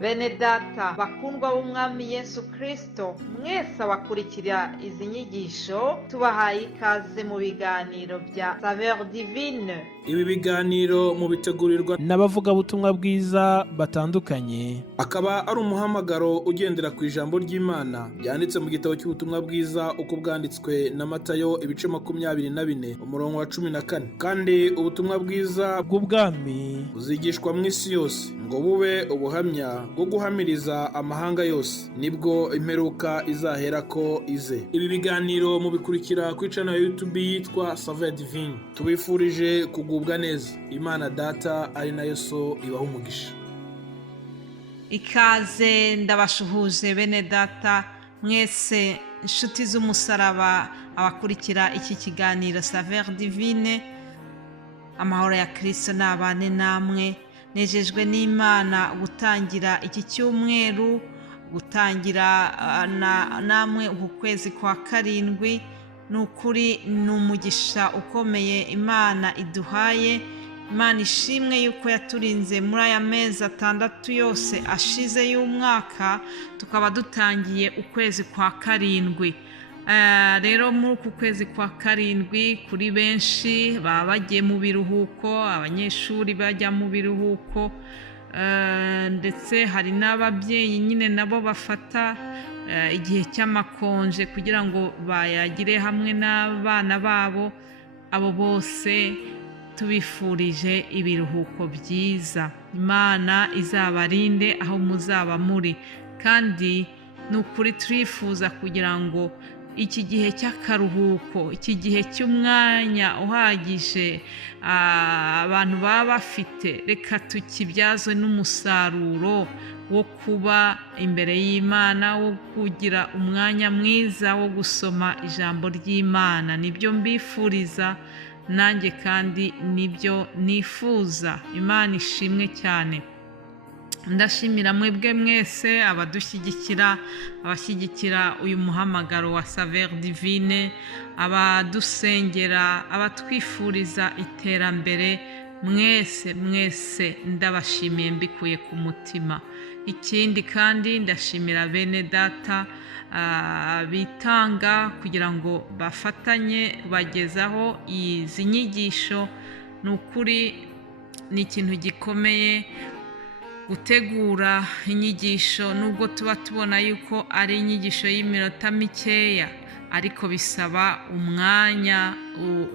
Bene data bakundwa b'umwami Yesu Kristo, mwese abakurikira izi nyigisho tubahaye ikaze mu biganiro bya Saveur Divine. Ibi biganiro mu bitegurirwa n'abavugabutumwa bwiza batandukanye, akaba ari umuhamagaro ugendera ku ijambo ry'Imana byanditse mu gitabo cy'ubutumwa bwiza uko bwanditswe na Matayo ibice 24 umurongo wa 14. Kandi ubutumwa bwiza bw'ubwami buzigishwa mu isi yose ngo bube ubuhamya bwo guhamiriza amahanga yose, nibwo imperuka izahera ko ize. Ibi biganiro mubikurikira ku channel ya YouTube yitwa Saveur Divine. Tubifurije kugubwa neza. Imana Data ari nayo So ibaha umugisha. Ikaze ndabashuhuje bene data mwese inshuti z'umusaraba abakurikira iki kiganiro Saveur Divine. Amahoro ya Kristo nabane namwe. Nejejwe n'Imana gutangira iki cyumweru, gutangira namwe uku kwezi kwa karindwi. Nukuri n'umugisha ukomeye Imana iduhaye. Imana ishimwe yuko yaturinze muri aya mezi 6 yose ashize y'umwaka, tukaba dutangiye ukwezi kwa karindwi. Rero muri uku kwezi kwa karindwi kuri benshi baba bagiye mu biruhuko, abanyeshuri bajya mu biruhuko, ndetse hari n'ababyeyi nyine nabo bafata igihe cy'amakonje kugira ngo bayagire hamwe n'abana babo. Abo bose tubifurije ibiruhuko byiza. Imana izabarinde aho muzaba muri, kandi nukuri turifuza kugira ngo iki gihe cy'akaruhuko, iki gihe cy'umwanya uhagije abantu baba bafite, reka tukibyaze n'umusaruro wo kuba imbere y'Imana, wo kugira umwanya mwiza wo gusoma ijambo ry'Imana. Nibyo mbifuriza nanjye kandi nibyo nifuza. Imana ishimwe cyane. Ndashimira mwebwe mwese abashyigikira uyu muhamagaro wa Saveur Divine, abadusengera, abatwifuriza iterambere. Mwese ndabashimiye mbikuye ku mutima. Ikindi kandi ndashimira bene data bitanga kugira ngo bafatanye bagezaho izi nyigisho. Nukuri ni ikintu gikomeye gutegura inyigisho, nubwo tuba tubona yuko ari inyigisho y'iminota mikeya, ariko bisaba umwanya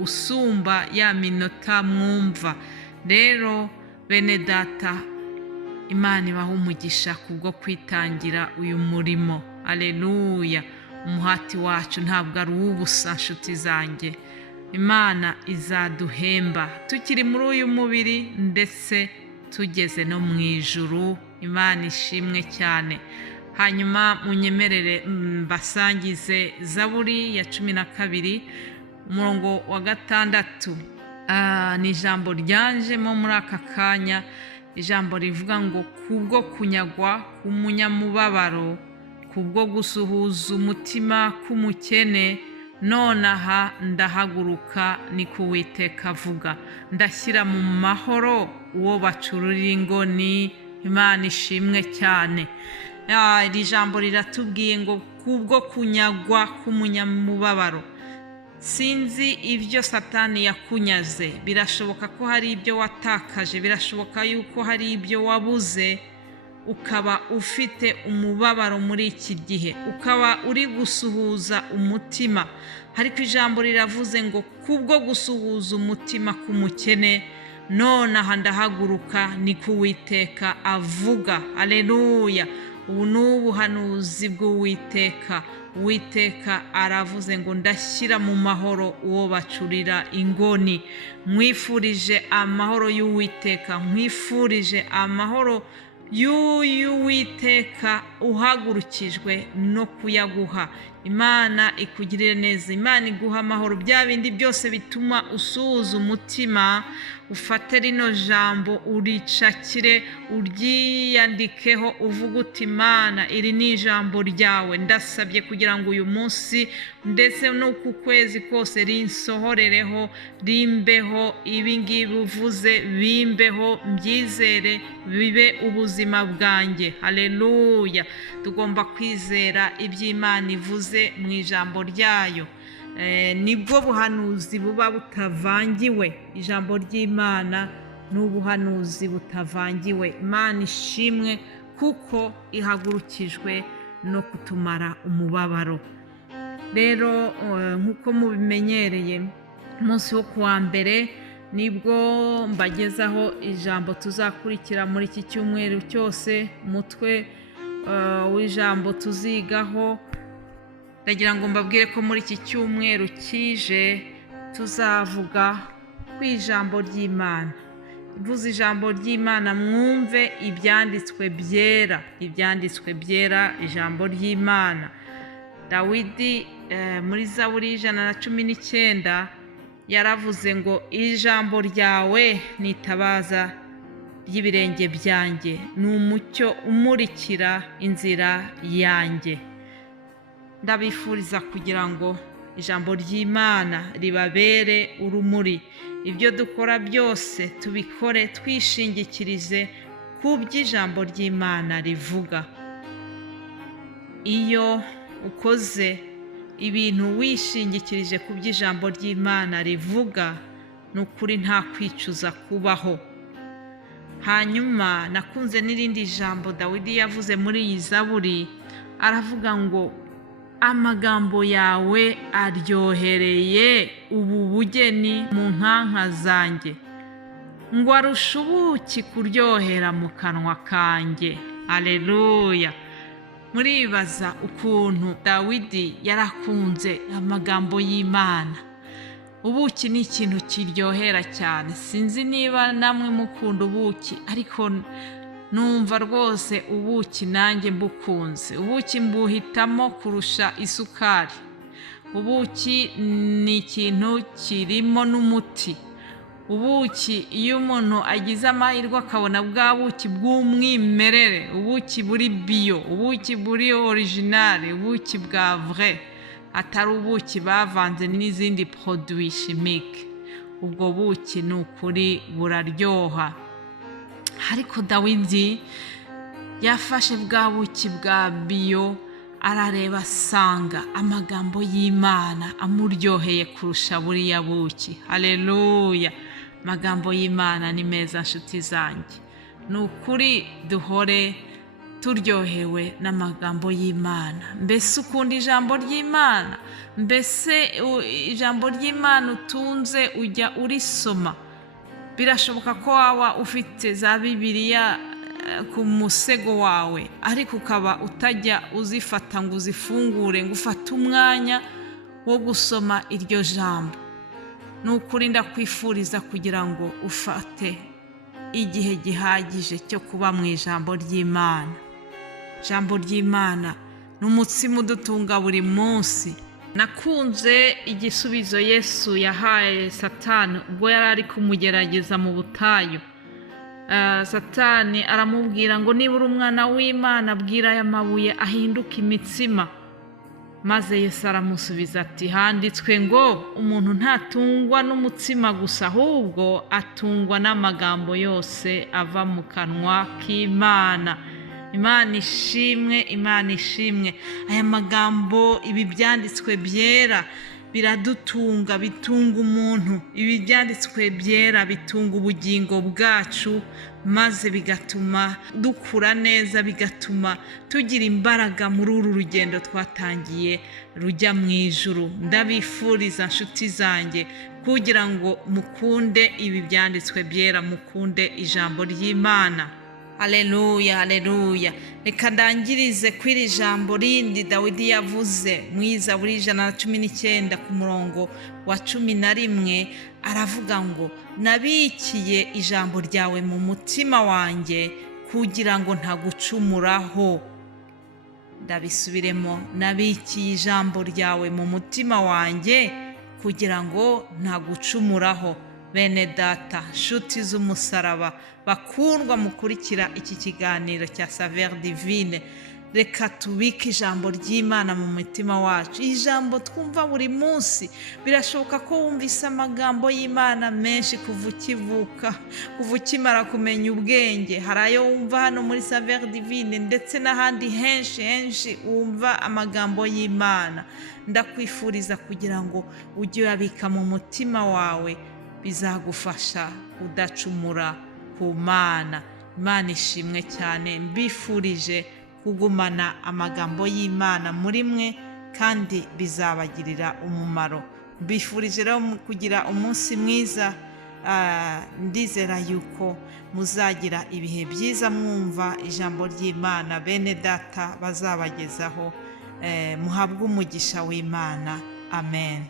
usumba ya minota mwumva. Rero bene data, Imana ibaha umugisha kubwo kwitangira uyu murimo. Aleluya. Umuhati wacu ntabwo ari uw'ubusa nshuti zanjye. Imana izaduhemba tukiri muri uyu mubiri ndetse tugeze no mu ijuru. Imana ishimwe cyane. Hanyuma munyemerere mbasangize Zaburi ya 12 umurongo wa 6. Ni ijambo ryanjemo muri aka kanya. Ijambo rivuga ngo kubwo kunyagwa k'umunyamubabaro, kubwo gusuhuza umutima k'umukene, nonaha ndahaguruka, ni ku Uwiteka avuga. Ndashyira mu mahoro uwo bacururira ingoni. Imana ishimwe cyane. Iri jambo riratubwiye ngo kubwo kunyagwa k'umunyamubabaro. Sinzi ibyo Satani yakunyaze. Birashoboka ko hari ibyo watakaje, birashoboka yuko hari ibyo wabuze, ukaba ufite umubabaro muri iki gihe, ukaba uri gusuhuza umutima. Ariko ijambo riravuze ngo kubwo gusuhuza umutima k'umukene, nonaha ndahaguruka, ni ku Uwiteka avuga. Aleluya. Ubu ni ubuhanuzi bw'Uwiteka. Uwiteka aravuze ngo ndashyira mu mahoro uwo bacurira ingoni. Mwifurije amahoro y'Uwiteka, mwifurije amahoro y'Uwiteka uhagurukijwe no kuyaguha. Imana ikugirire neza, Imana iguha amahoro. Bya bindi byose bituma usuhuza umutima, ufate rino jambo uricakire, uryiyandikeho, uvuga uti Imana, iri ni ijambo ryawe, ndasabye kugira ngo uyu munsi ndetse n'uku kwezi kose rinsohorereho, rimbeho, ibi ngibi uvuze bimbeho, mbyizere, bibe ubuzima bwanjye. Haleluya. Tugomba kwizera iby'Imana ivuze mu ijambo ryayo. Nibwo buhanuzi buba butavangiwe. Ijambo ry'Imana ni ubuhanuzi butavangiwe. Imana ishimwe kuko ihagurukijwe no kutumara umubabaro. Rero nk'uko mubimenyereye, umunsi wo kuwa mbere nibwo mbagezaho ijambo tuzakurikira muri iki cyumweru cyose. Umutwe w'ijambo tuzigaho, ndagira ngo mbabwire ko muri iki cyumweru kije tuzavuga ku ijambo ry'Imana. Mvuze ijambo ry'Imana, mwumve ibyanditswe byera, ibyanditswe byera, ijambo ry'Imana. Dawidi muri Zaburi 119 yaravuze ngo ijambo ryawe ni itabaza ry'ibirenge byanjye, ni umucyo umurikira inzira yanjye. Ndabifuriza kugira ngo ijambo ry'Imana ribabere urumuri. Ibyo dukora byose tubikore twishingikirize ku by'ijambo ry'Imana rivuga. Iyo ukoze ibintu wishingikirije ku by'ijambo ry'Imana rivuga, ni ukuri nta kwicuza kubaho. Hanyuma nakunze n'irindi jambo Dawidi yavuze muri iyi Zaburi, aravuga ngo amagambo yawe aryohereye ubu bugeni mu nkanka zanjye, ngo arusha ubuki kuryohera mu kanwa kanjye. Haleluya. Muribaza ukuntu Dawidi yarakunze amagambo y'Imana. Ubuki ni ikintu kiryohera cyane. Sinzi niba namwe mukunda ubuki, ariko numva rwose ubuki nanjye mbukunze. Ubuki mbuhitamo kurusha isukari. Ubuki ni ikintu kirimo n'umuti. Ubuki iyo umuntu agize amahirwe akabona bwa buki bw'umwimerere, ubuki buri bio, ubuki buri original, ubuki bwa vrai, atari ubuki bavanze n'izindi produits chimiques, ubwo buki ni ukuri buraryoha. Ariko Dawidi yafashe bwa buki bwa bio, arareba asanga amagambo y'Imana amuryoheye kurusha buriya buki. Haleluya. Amagambo y'Imana ni meza nshuti zanjye. Ni ukuri duhore turyohewe n'amagambo y'Imana. Mbese ukunda ijambo ry'Imana? Mbese ijambo ry'Imana utunze ujya urisoma? Birashoboka ko waba ufite za Bibiliya ku musego wawe, ariko ukaba utajya uzifata ngo uzifungure ngo ufate umwanya wo gusoma iryo jambo. Ni ukuri ndakwifuriza kugira ngo ufate igihe gihagije cyo kuba mu ijambo ry'Imana. Ijambo ry'Imana ni umutsima udutunga buri munsi. Nakunze igisubizo Yesu yahaye Satani ubwo yari ari kumugerageza mu butayu. Satani aramubwira ngo niba uri umwana w'Imana, bwira aya mabuye ahinduka imitsima. Maze Yesu aramusubiza ati, handitswe ngo umuntu ntatungwa n'umutsima gusa, ahubwo atungwa n'amagambo yose ava mu kanwa k'Imana. Imana ishimwe, Imana ishimwe. Aya magambo, ibi byanditswe byera biradutunga, bitunga umuntu. Ibi byanditswe byera bitunga ubugingo bwacu, maze bigatuma dukura neza, bigatuma tugira imbaraga muri uru rugendo twatangiye rujya mu ijuru. Ndabifuriza nshuti zanjye kugira ngo mukunde ibi byanditswe byera, mukunde ijambo ry'Imana. Haleluya, haleluya. Reka ndangirize kw'iri jambo rindi Dawidi yavuze mu Zaburi 119 ku murongo wa 11, aravuga ngo nabikiye ijambo ryawe mu mutima wanjye kugira ngo ntagucumuraho. ndabisubiremo, nabikiye ijambo ryawe mu mutima wanjye kugira ngo ntagucumuraho. Bene data, nshuti z'umusaraba bakundwa mukurikira iki kiganiro cya Saveur Divine, reka tubike ijambo ry'Imana mu mutima wacu. Ijambo twumva buri munsi, birashoboka ko wumvise amagambo y'Imana menshi kuva ukivuka, kuva ukimara kumenya ubwenge. Hari ayo wumva hano muri Saveur Divine ndetse n'ahandi henshi wumva amagambo y'Imana. Ndakwifuriza kugira ngo ujye uyabika mu mutima wawe, bizagufasha kudacumura ku Mana. Imana ishimwe cyane. Mbifurije kugumana amagambo y'Imana muri mwe kandi bizabagirira umumaro. Mbifurije rero kugira umunsi mwiza. Ndizera yuko muzagira ibihe byiza mwumva ijambo ry'Imana bene data bazabagezaho. Muhabwe umugisha w'Imana. Amen.